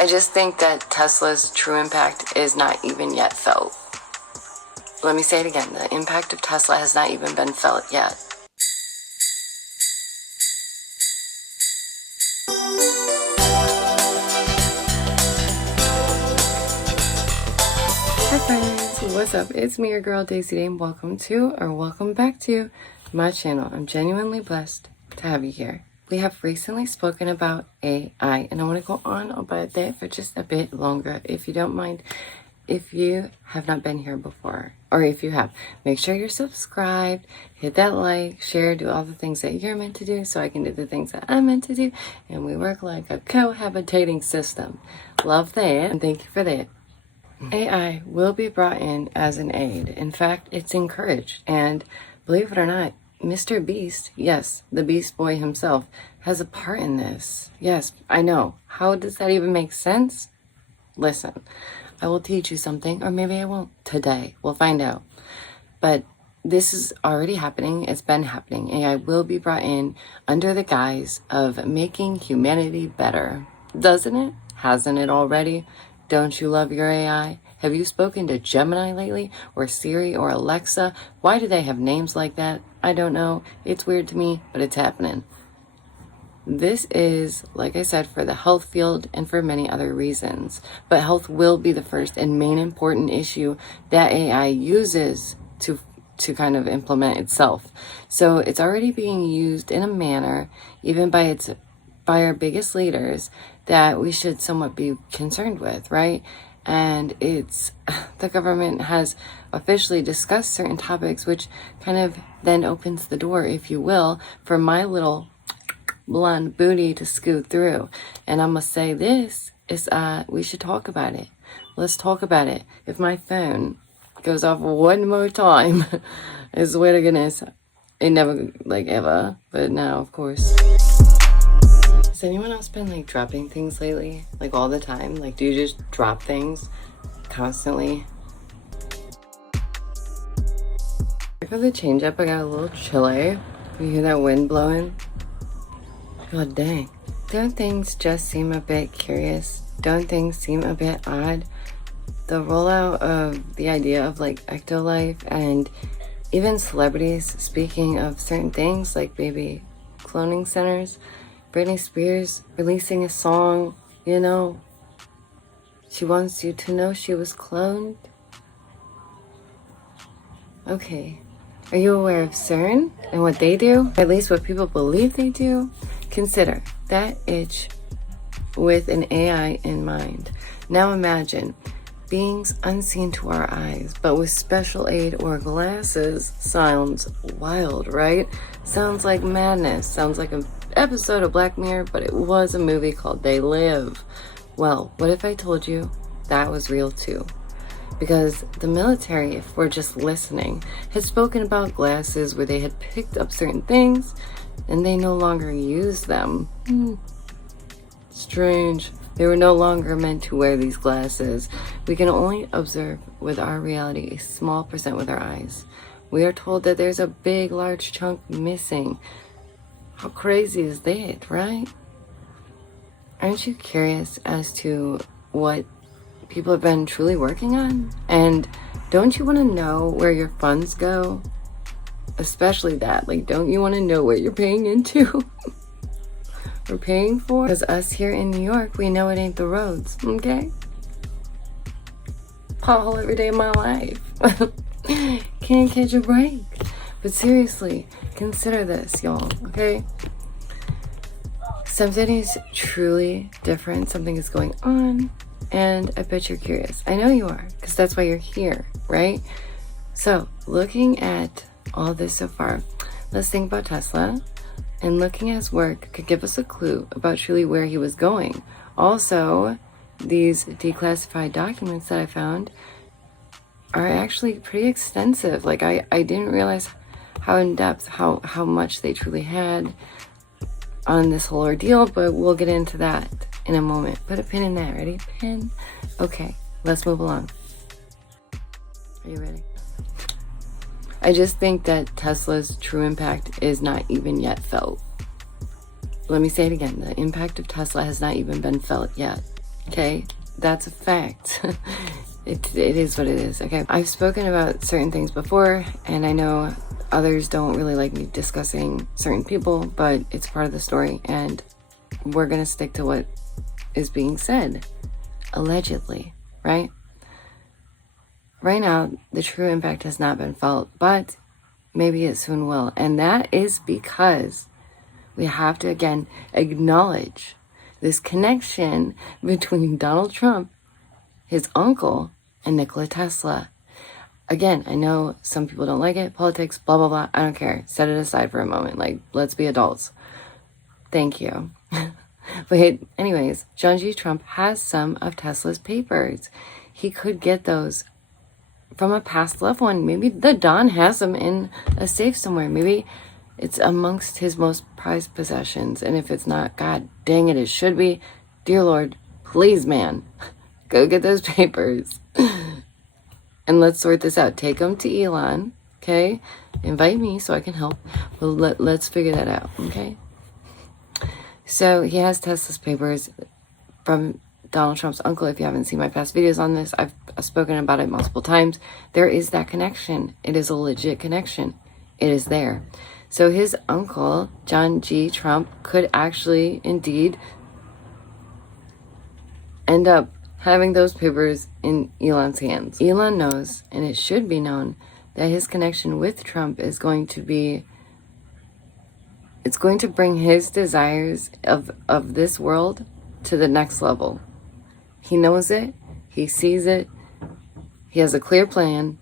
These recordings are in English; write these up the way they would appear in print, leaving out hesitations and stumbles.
I just think that Tesla's true impact is not even yet felt. Let me say it again. The impact of Tesla has not even been felt yet. Hi friends, what's up? It's me, your girl Daisy Dame. Welcome back to my channel. I'm genuinely blessed to have you here. We have recently spoken about AI, and I want to go on about that for just a bit longer, if you don't mind. If you have not been here before, or if you have, make sure you're subscribed, hit that like, share, do all the things that you're meant to do so I can do the things that I'm meant to do, and we work like a cohabitating system. Love that, and thank you for that. AI will be brought in as an aid. In fact, it's encouraged. And believe it or not, Mr. Beast, yes, the Beast Boy himself, has a part in this. Yes, I know. How does that even make sense? Listen, I will teach you something, or maybe I won't today. We'll find out. But this is already happening. It's been happening. AI will be brought in under the guise of making humanity better. Doesn't it? Hasn't it already? Don't you love your AI? Have you spoken to Gemini lately? Or Siri or Alexa? Why do they have names like that? I don't know. It's weird to me, but it's happening. This is, like I said, for the health field and for many other reasons. But health will be the first and main important issue that AI uses to kind of implement itself. So it's already being used in a manner, even by our biggest leaders, that we should somewhat be concerned with, right? And the government has officially discussed certain topics, which kind of then opens the door, if you will, for my little blonde booty to scoot through. And I must say this is, we should talk about it. Let's talk about it. If my phone goes off one more time, I swear to goodness, it never, like ever, but now, of course. Has anyone else been like dropping things lately? Like all the time? Like, do you just drop things constantly? For the change up, I got a little chilly. You hear that wind blowing? God dang. Don't things just seem a bit curious? Don't things seem a bit odd? The rollout of the idea of like ectolife, and even celebrities speaking of certain things like baby cloning centers. Britney Spears releasing a song, you know, she wants you to know she was cloned. Okay, are you aware of CERN and what they do? Or at least what people believe they do? Consider that itch with an AI in mind. Now imagine beings unseen to our eyes, but with special aid or glasses. Sounds wild, right? Sounds like madness. Sounds like an episode of Black Mirror, but it was a movie called They Live. Well, what if I told you that was real too? Because the military, if we're just listening, has spoken about glasses where they had picked up certain things and they no longer use them. Strange. They were no longer meant to wear these glasses. We can only observe with our reality a small percent with our eyes. We are told that there's a big, large chunk missing. How crazy is that, right? Aren't you curious as to what people have been truly working on? And don't you want to know where your funds go? Especially that. Like, don't you want to know what you're paying into? We're paying for? Because us here in New York, we know it ain't the roads, okay? Pothole every day of my life. Can't catch a break. But seriously, consider this, y'all, okay? Something is truly different. Something is going on, and I bet you're curious. I know you are, because that's why you're here, right? So, looking at all this so far, let's think about Tesla. And looking at his work could give us a clue about truly where he was going. Also, these declassified documents that I found are actually pretty extensive. Like, I didn't realize how in depth, how much they truly had on this whole ordeal, but we'll get into that in a moment. Put a pin in that. Ready? Pin. Okay, let's move along. Are you ready? I just think that Tesla's true impact is not even yet felt. Let me say it again. The impact of Tesla has not even been felt yet. Okay, that's a fact. It is what it is. Okay, I've spoken about certain things before, and I know others don't really like me discussing certain people, but it's part of the story, and we're gonna stick to what is being said, allegedly, right? Right now, the true impact has not been felt, but maybe it soon will, and that is because we have to, again, acknowledge this connection between Donald Trump, his uncle, and Nikola Tesla. Again, I know some people don't like it, politics, blah, blah, blah. I don't care. Set it aside for a moment. Like, let's be adults. Thank you. But anyways, John G. Trump has some of Tesla's papers. He could get those from a past loved one. Maybe the Don has them in a safe somewhere. Maybe it's amongst his most prized possessions. And if it's not, God dang it, it should be. Dear Lord, please, man, go get those papers. And let's sort this out. Take them to Elon, okay? Invite me so I can help. Well, let's figure that out, okay? So he has Tesla's papers from Donald Trump's uncle. If you haven't seen my past videos on this, I've spoken about it multiple times. There is that connection. It is a legit connection. It is there. So his uncle, John G. Trump, could actually indeed end up having those papers in Elon's hands. Elon knows, and it should be known, that his connection with Trump is going to be, it's going to bring his desires of this world to the next level. He knows it, he sees it, he has a clear plan,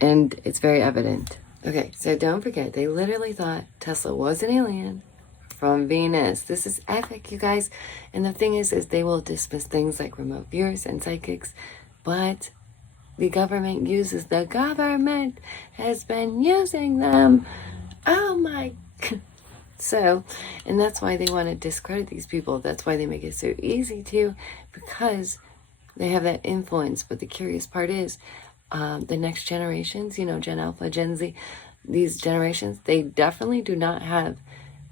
and it's very evident. Okay, so don't forget, they literally thought Tesla was an alien from Venus. This is epic, you guys. And the thing is they will dismiss things like remote viewers and psychics, but the government has been using them. Oh my. So, and that's why they want to discredit these people. That's why they make it so easy to, because they have that influence. But the curious part is, the next generations, you know, Gen Alpha, Gen Z, these generations, they definitely do not have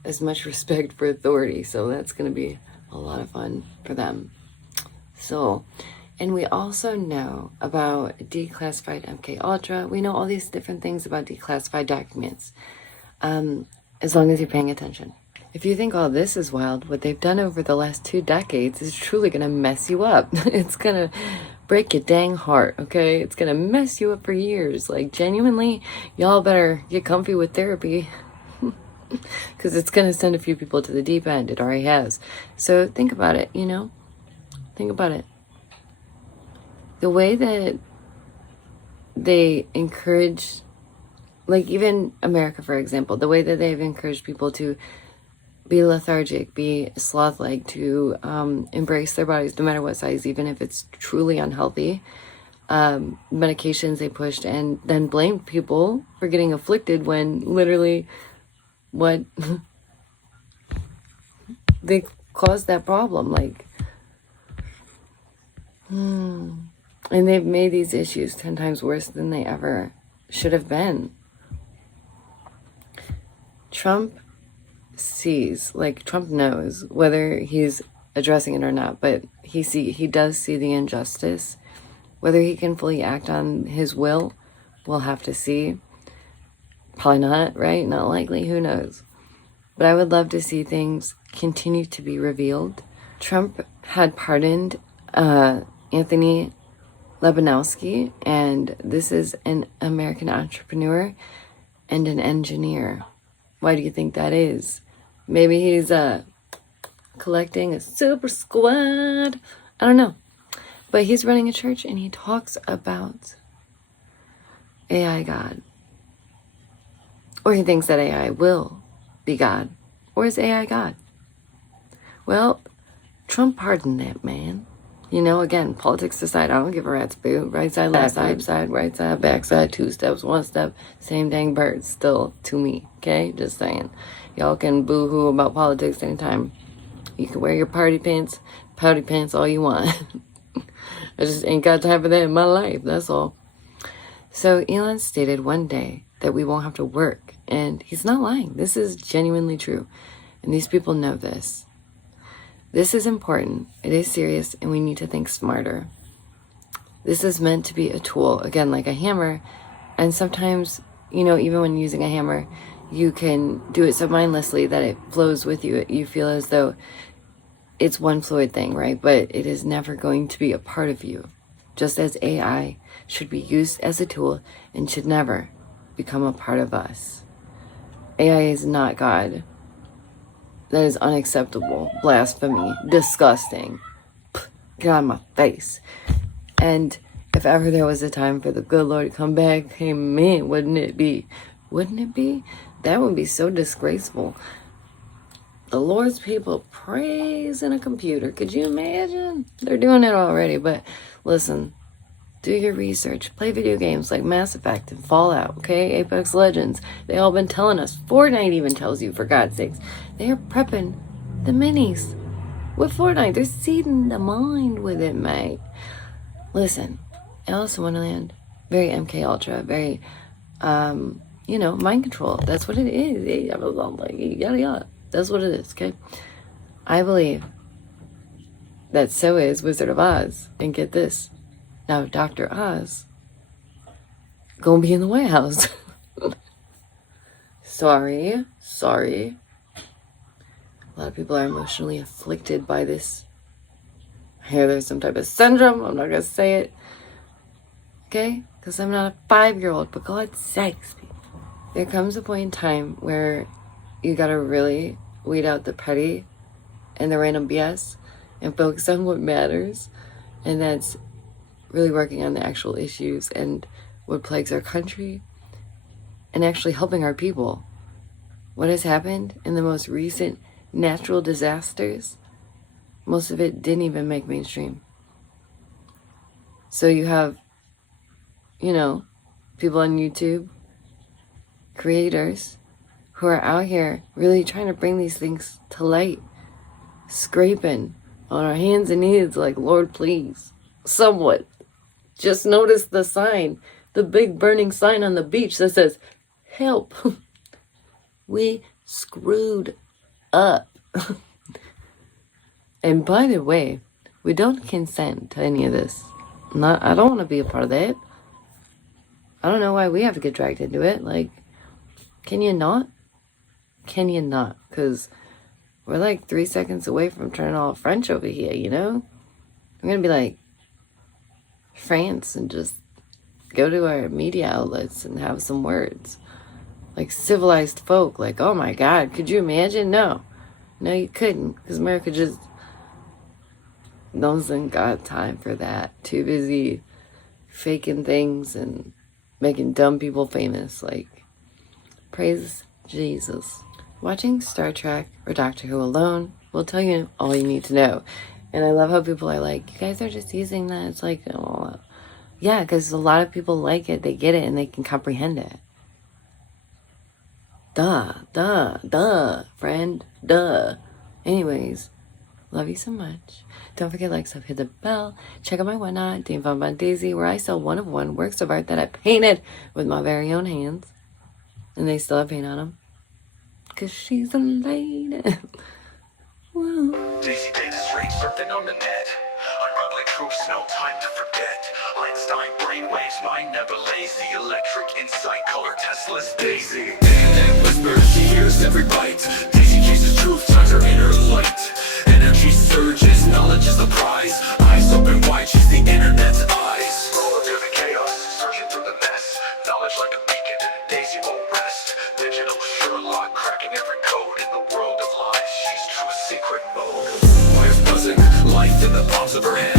as much respect for authority. So that's going to be a lot of fun for them. So, and we also know about declassified MK Ultra. We know all these different things about declassified documents, as long as you're paying attention. If you think all this is wild, what they've done over the last 2 decades is truly going to mess you up. It's going to break your dang heart, okay? It's going to mess you up for years. Like, genuinely, y'all better get comfy with therapy. Because it's going to send a few people to the deep end. It already has. So think about it, you know? Think about it. The way that they encourage, like even America, for example, the way that they've encouraged people to be lethargic, be sloth-like, to embrace their bodies no matter what size, even if it's truly unhealthy. Medications they pushed and then blamed people for getting afflicted when literally what they caused that problem, like, and they've made these issues 10 times worse than they ever should have been. Trump sees, like, Trump knows whether he's addressing it or not, but he does see the injustice. Whether he can fully act on his will, we'll have to see. Probably not, right? Not likely, who knows? But I would love to see things continue to be revealed. Trump had pardoned Anthony Lebanowski, and this is an American entrepreneur and an engineer. Why do you think that is? Maybe he's collecting a super squad. I don't know. But he's running a church and he talks about AI God. Or he thinks that AI will be God. Or is AI God? Well, Trump pardoned that man. You know, again, politics aside, I don't give a rat's boot. Right side, left side, right side, back side, 2 steps, 1 step, same dang bird, still to me, okay? Just saying. Y'all can boo-hoo about politics anytime. You can wear your pouty pants all you want. I just ain't got time for that in my life, that's all. So Elon stated one day that we won't have to work, and he's not lying. This is genuinely true, and these people know this. This is important. It is serious, and we need to think smarter. This is meant to be a tool, again, like a hammer. And sometimes, you know, even when using a hammer, you can do it so mindlessly that it flows with you. You feel as though it's one fluid thing, right? But it is never going to be a part of you. Just as AI should be used as a tool and should never become a part of us. AI is not God. That is unacceptable. Blasphemy. Disgusting. Get out of my face. And if ever there was a time for the good Lord to come back, amen, wouldn't it be? Wouldn't it be? That would be so disgraceful. The Lord's people praising a computer. Could you imagine? They're doing it already, but listen, do your research. Play video games like Mass Effect and Fallout, okay? Apex Legends. They all been telling us. Fortnite even tells you, for God's sakes. They are prepping the minis with Fortnite. They're seeding the mind with it, mate. Listen, Alice in Wonderland, very MK Ultra, very, you know, mind control. That's what it is. Yada yada. That's what it is, okay? I believe that so is Wizard of Oz. And get this. Now, Dr. Oz gonna be in the White House. Sorry. A lot of people are emotionally afflicted by this. I hear there's some type of syndrome. I'm not gonna say it. Okay? Because I'm not a 5-year-old, but God's sakes, people. There comes a point in time where you gotta really weed out the petty and the random BS and focus on what matters. And that's really working on the actual issues and what plagues our country and actually helping our people. What has happened in the most recent natural disasters, most of it didn't even make mainstream. So you have, you know, people on YouTube, creators, who are out here really trying to bring these things to light, scraping on our hands and knees like, Lord, please, somewhat. Just notice the sign, the big burning sign on the beach that says, help. We screwed up. And by the way, we don't consent to any of this. I don't want to be a part of that. I don't know why we have to get dragged into it. Like, can you not? Can you not? Because we're like 3 seconds away from turning all French over here, you know? I'm going to be like France and just go to our media outlets and have some words. Like civilized folk. Like, oh my God, could you imagine? No, you couldn't. Because America just doesn't got time for that. Too busy faking things and making dumb people famous. Like, praise Jesus. Watching Star Trek or Doctor Who alone will tell you all you need to know. And I love how people are like, you guys are just using that. It's like, oh, yeah, because a lot of people like it. They get it and they can comprehend it. Duh, friend, duh. Anyways, love you so much. Don't forget, like, sub, hit the bell. Check out my whatnot, DameVonBonDaisy, where I sell one of one works of art that I painted with my very own hands. And they still have paint on them. Because she's a lady. Whoa. Daisy data straight surfing on the net. Unraveling truths, no time to forget. Einstein brainwaves, mind never lazy. Electric insight, color Tesla's Daisy. And whispers, she hears every bite. Daisy chases truth, turns her inner light. Energy surges, knowledge is the prize. Eyes open wide, she's the internet's eyes. Roll into the chaos, searching through the mess. Knowledge like a beacon, Daisy won't rest. Digital Sherlock, cracking every code in the world of lies. She's true secret mode. Wires buzzing, life in the palms of her hand.